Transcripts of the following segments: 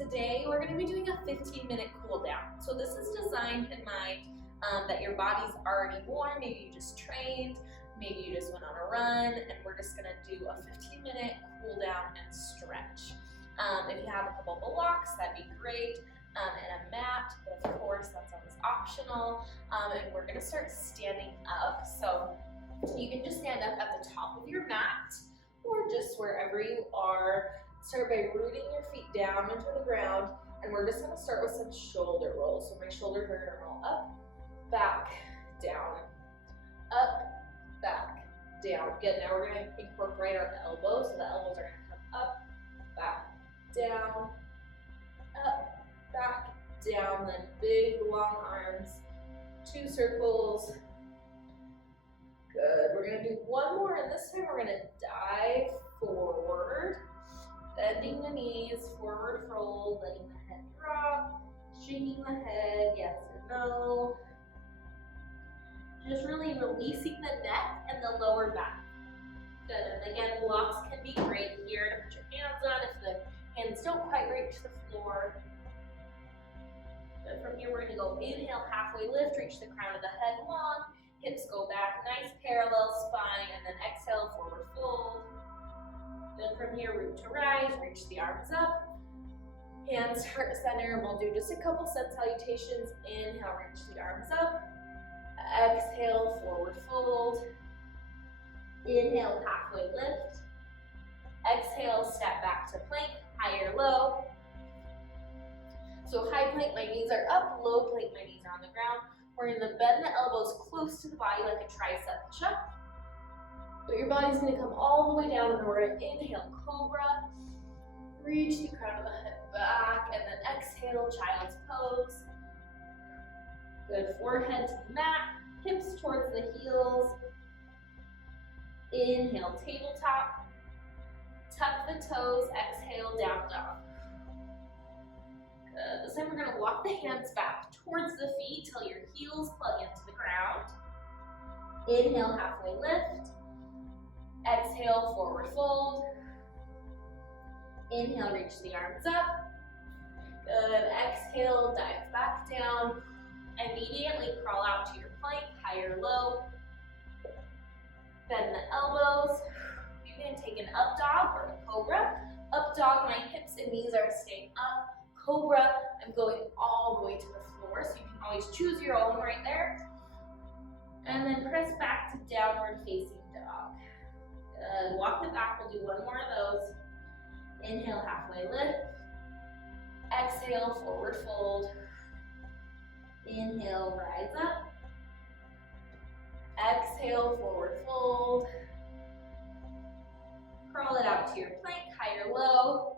today we're going to be doing a 15-minute cool down. So this is designed in mind that your body's already warm. Maybe you just trained, maybe you just went on a run, and we're just going to do a 15-minute cool down and stretch. If you have a couple blocks, that'd be great, and a mat, but of course that's always optional. And we're going to start standing up. So you can just stand up at the top of your mat or just wherever you are. Start by rooting your feet down into the ground, and we're just going to start with some shoulder rolls. So my shoulders are going to roll up, back, down, up, back, down. Good. Now we're going to incorporate our elbows. So the elbows are going to come up, back, down, up, back, down. Then big long arms, 2 circles. Good. We're going to do one more, and this time we're going to dive forward, bending the knees, forward fold, letting the head drop, shaking the head, yes or no. Just really releasing the neck and the lower back. Good. And again, blocks can be great here to put your hands on if the hands don't quite reach the floor. Good. From here, we're going to go inhale, halfway lift, reach the crown of the head long, hips go back, nice parallel spine, and then exhale, forward fold. Then from here, root to rise, reach the arms up, hands heart center, and we'll do just a couple sun salutations. Inhale, reach the arms up. Exhale, forward fold. Inhale, halfway lift. Exhale, step back to plank, higher low. So high plank, my knees are up. Low plank, my knees are on the ground. We're going to bend the elbows close to the body like a tricep push-up. So your body's going to come all the way down, and then we're going to inhale, cobra. Reach the crown of the head back, and then exhale, child's pose. Good. Forehead to the mat, hips towards the heels. Inhale, tabletop. Tuck the toes, exhale, down dog. Good. This time we're going to walk the hands back towards the feet till your heels plug into the ground. Inhale, halfway lift. Exhale, forward fold. Inhale, reach the arms up. Good. Exhale, dive back down. Immediately crawl out to your plank, higher low. Bend the elbows. You can take an up dog or a cobra. Up dog, my hips and knees are staying up. Cobra, I'm going all the way to the floor, so you can always choose your own right there. And then press back to downward facing dog. Good. Walk it back, we'll do one more of those. Inhale, halfway lift. Exhale, forward fold. Inhale, rise up. Exhale, forward fold. Crawl it out to your plank, higher low.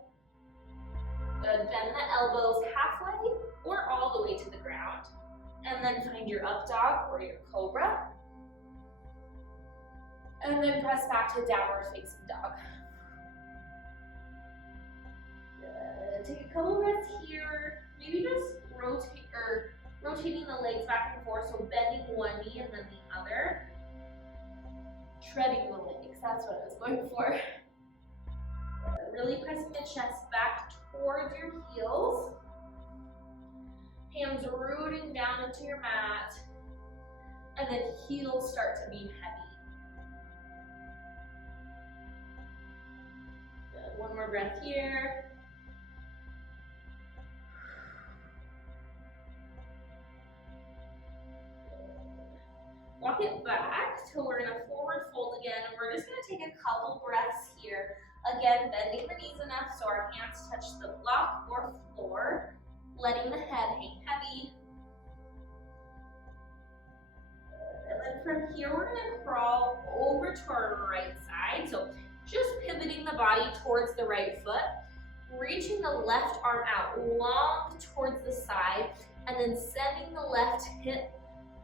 Good. Bend the elbows halfway or all the way to the ground. And then find your up dog or your cobra. And then press back to downward facing dog. Good. Take a couple breaths here. Maybe just rotating the legs back and forth, so bending one knee and then the other. Treading the legs, that's what I was going for. Good. Really pressing the chest back towards your heels. Hands rooting down into your mat. And then heels start to be heavy. Good. One more breath here. Walk it back till we're in a forward fold again, and we're just going to take a couple breaths here. Again, bending the knees enough so our hands touch the block or floor, letting the head hang heavy. And then from here, we're going to crawl over to our right side. So just pivoting the body towards the right foot, reaching the left arm out long towards the side, and then sending the left hip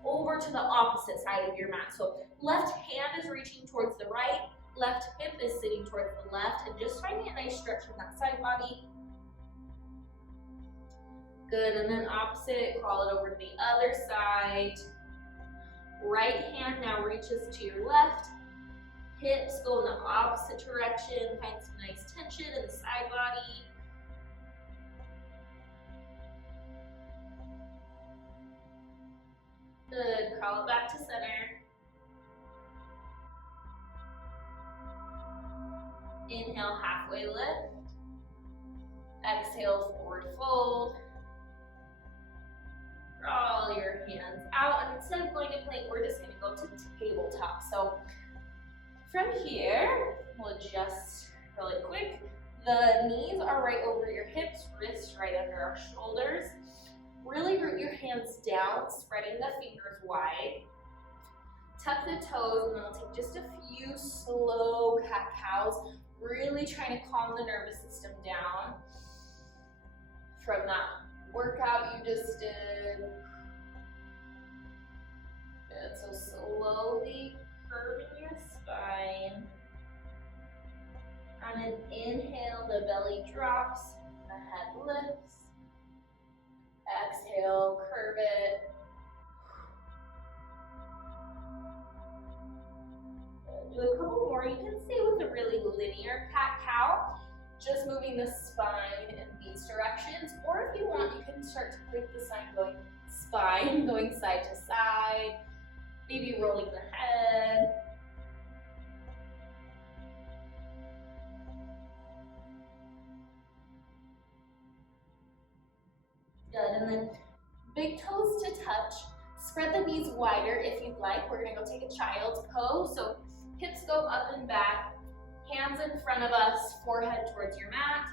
over to the opposite side of your mat. So left hand is reaching towards the right, left hip is sitting towards the left, and just finding a nice stretch from that side body. Good, and then opposite, crawl it over to the other side. Right hand now reaches to your left, hips go in the opposite direction, find some nice tension in the side body. crawl it back to center. Inhale, halfway lift. Exhale, forward fold. Crawl your hands out, and instead of going to plank, we're just going to go to tabletop. So from here, we'll adjust really quick. The knees are right over your hips, wrists right under our shoulders. Really root your hands down, spreading the fingers wide. Tuck the toes, and then we'll take just a few slow cat-cows, really trying to calm the nervous system down from that workout you just did. Good, so slowly curving your spine. On an inhale, the belly drops, the head lifts. Exhale, curve it. Do a couple more. You can stay with a really linear cat-cow, just moving the spine in these directions. Or if you want, you can start to break the spine going side to side, maybe rolling the head. Good, and then big toes to touch. Spread the knees wider if you'd like. We're gonna go take a child's pose. So hips go up and back, hands in front of us, forehead towards your mat.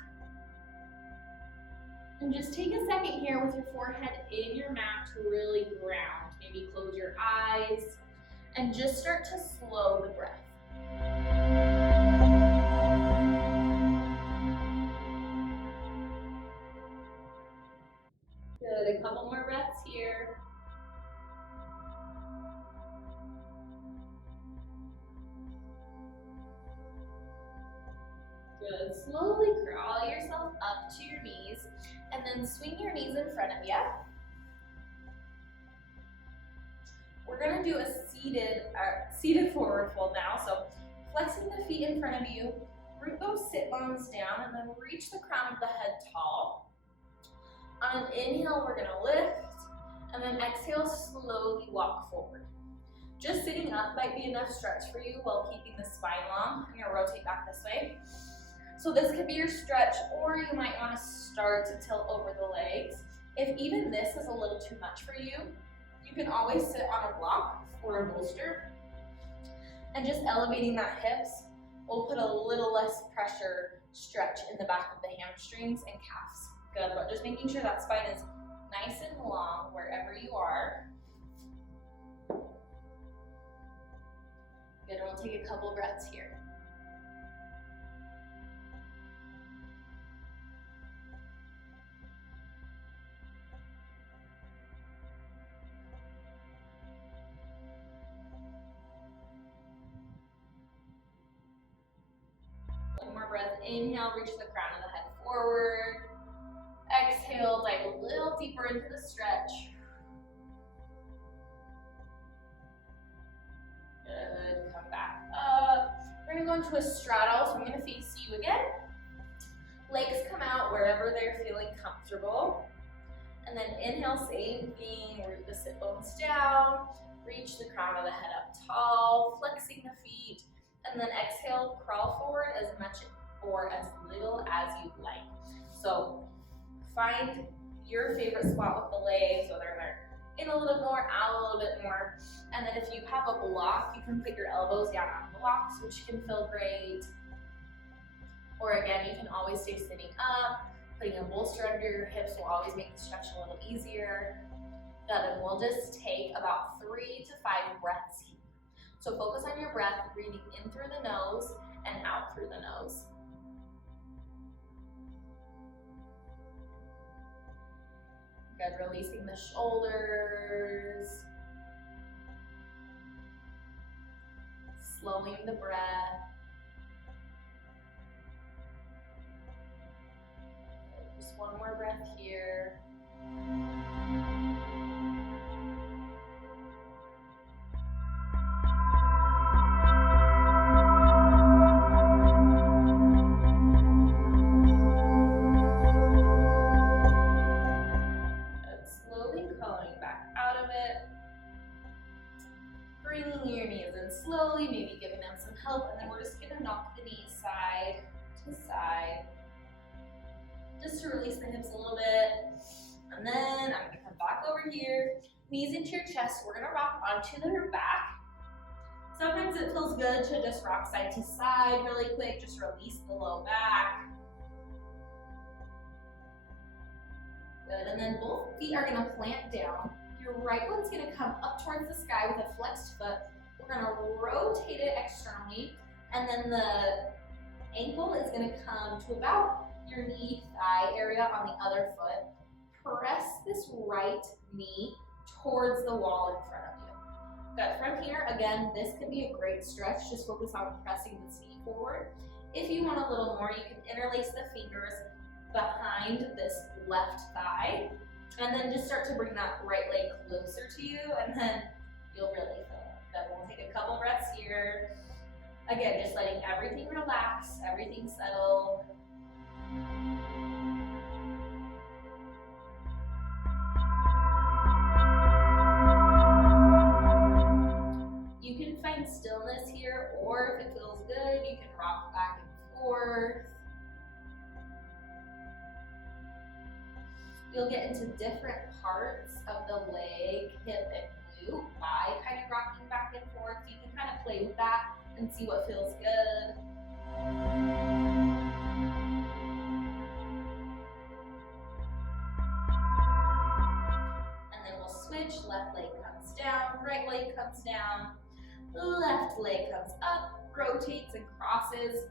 And just take a second here with your forehead in your mat to really ground. Maybe close your eyes and just start to slow the breath. Good, a couple more breaths here. Good, slowly crawl yourself up to your knees and then swing your knees in front of you. We're gonna do a seated forward fold now. So flexing the feet in front of you, root those sit bones down and then reach the crown of the head tall. On an inhale, we're gonna lift, and then exhale, slowly walk forward. Just sitting up might be enough stretch for you while keeping the spine long. I'm gonna rotate back this way. So this could be your stretch, or you might wanna start to tilt over the legs. If even this is a little too much for you, you can always sit on a block or a bolster, and just elevating that hips will put a little less pressure stretch in the back of the hamstrings and calves. Good, but just making sure that spine is nice and long wherever you are. Good, and we'll take a couple breaths here. One more breath, inhale, reach the crown of the head forward. Exhale, dive a little deeper into the stretch. Good, come back up. We're gonna go into a straddle, so I'm gonna face you again. Legs come out wherever they're feeling comfortable. And then inhale, same thing, root the sit bones down, reach the crown of the head up tall, flexing the feet, and then exhale, crawl forward as much or as little as you'd like. So find your favorite spot with the legs, whether they're in a little bit more, out a little bit more. And then if you have a block, you can put your elbows down on blocks, which can feel great. Or again, you can always stay sitting up. Putting a bolster under your hips will always make the stretch a little easier. Then we'll just take about 3 to 5 breaths here. So focus on your breath, breathing in through the nose and out through the nose. Good, releasing the shoulders. Slowing the breath. Just one more breath here. just to release the hips a little bit. And then I'm gonna come back over here, knees into your chest. We're gonna rock onto your back. Sometimes it feels good to just rock side to side really quick, just release the low back. Good, and then both feet are gonna plant down. Your right one's gonna come up towards the sky with a flexed foot. We're gonna rotate it externally, and then the ankle is gonna come to about your knee thigh area on the other foot. Press this right knee towards the wall in front of you. Good, from here, again, this could be a great stretch. Just focus on pressing this knee forward. If you want a little more, you can interlace the fingers behind this left thigh, and then just start to bring that right leg closer to you, and then you'll really feel it. Good, we'll take a couple breaths here. Again, just letting everything relax, everything settle. You can find stillness here, or if it feels good, you can rock back and forth. You'll get into different parts of the leg, hip, and glute by kind of rocking back and forth. You can kind of play with that and see what feels good. And then we'll switch. Left leg comes down, right leg comes down, left leg comes up, rotates and crosses.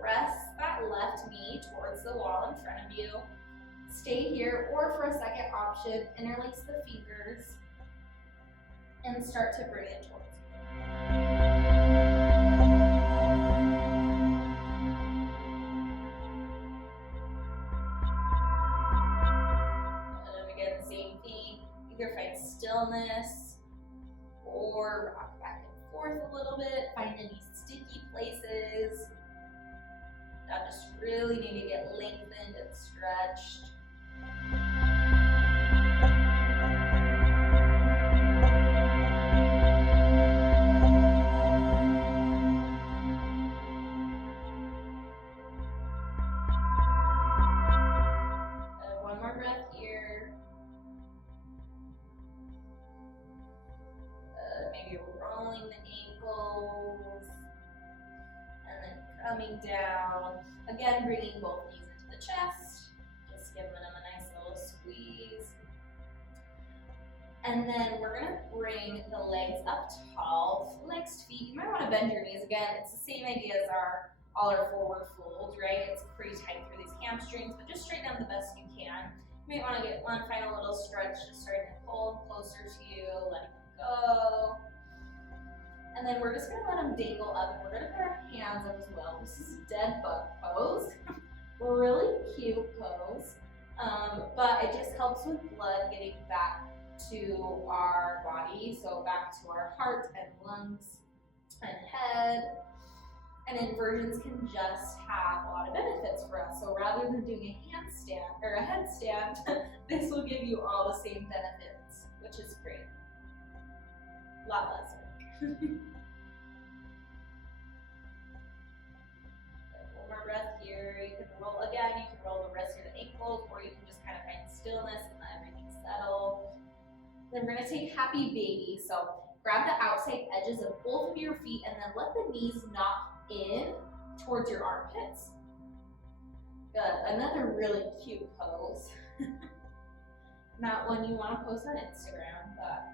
Press that left knee towards the wall in front of you. Stay here, or for a second option, interlace the fingers and start to bring it towards you. And again, same thing. Either find stillness or rock back and forth a little bit. Find any sticky places that just really need to get lengthened and stretched. One more breath here. Maybe rolling the ankles and then coming down. Again, bringing both knees into the chest. Just giving them a nice little squeeze. And then we're gonna bring the legs up tall, flexed feet. You might wanna bend your knees again. It's the same idea as all our forward fold, right? It's pretty tight through these hamstrings, but just straighten them the best you can. You might wanna find a little stretch, just starting to pull them closer to you, letting them go. And then we're just gonna let them dangle up, and we're gonna put our hands up as well. This is dead bug pose. Really cute pose, but it just helps with blood getting back to our body, so back to our heart and lungs and head. And inversions can just have a lot of benefits for us. So rather than doing a handstand or a headstand, this will give you all the same benefits, which is great. A lot less work. One more breath here. You can roll again. You can roll the wrists or the ankles, or you can just kind of find stillness and let everything settle. Then we're gonna take happy baby. So grab the outside edges of both of your feet and then let the knees knock in towards your armpits. Good. Another really cute pose. Not one you want to post on Instagram, but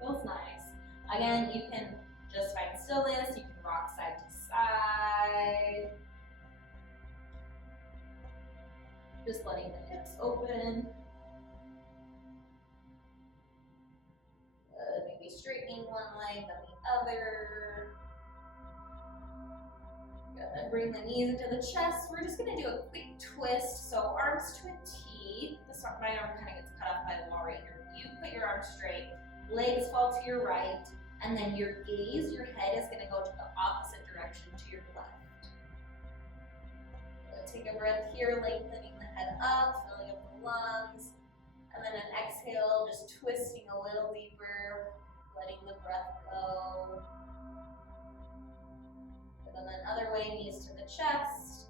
feels nice. Again, you can just find stillness. You can rock side to side. Just letting the hips open. Maybe straightening one leg, then the other. Good. Bring the knees into the chest. We're just gonna do a quick twist. So arms to a T. My arm kind of gets cut off by the wall right here. You put your arms straight, legs fall to your right, and then your gaze, your head is gonna go to the opposite direction to your left. Take a breath here, lengthening the head up, filling up the lungs. And then an exhale, just twisting a little deeper, letting the breath go. And then other way, knees to the chest,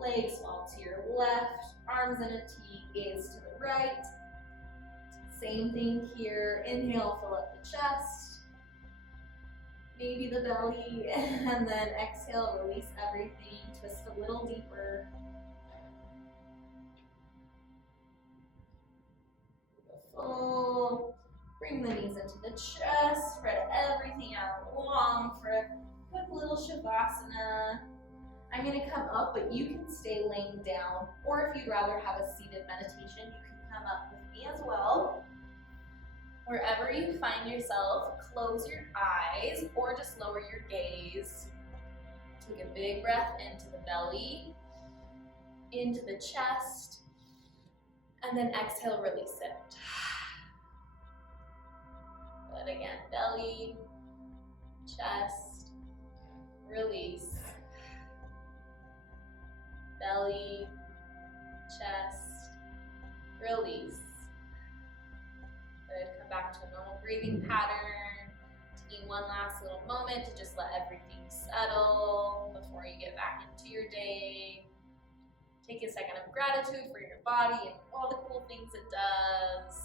legs fall to your left, arms in a T, gaze to the right. Same thing here. Inhale, fill up the chest, maybe the belly, and then exhale, release everything. Twist a little deeper. Beautiful. Bring the knees into the chest, spread everything out long for a quick little Shavasana. I'm going to come up, but you can stay laying down, or if you'd rather have a seated meditation, you can come up with me as well. Wherever you find yourself, close your eyes or just lower your gaze. Take a big breath into the belly, into the chest, and then exhale, release it. Good, again, belly, chest, release. Belly, chest, release. Good, come back to a normal breathing pattern. Taking one last little moment to just let everything settle before you get back into your day. Take a second of gratitude for your body and all the cool things it does.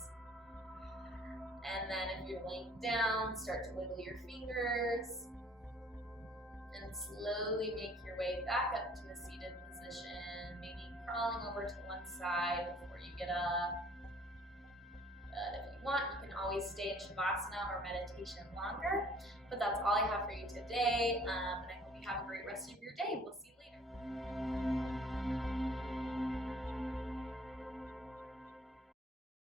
And then if you're laying down, start to wiggle your fingers. And slowly make your way back up to a seated position, maybe crawling over to one side before you get up. Good. If you want, you can always stay in Shavasana or meditation longer, but that's all I have for you today, and I hope you have a great rest of your day. We'll see you later.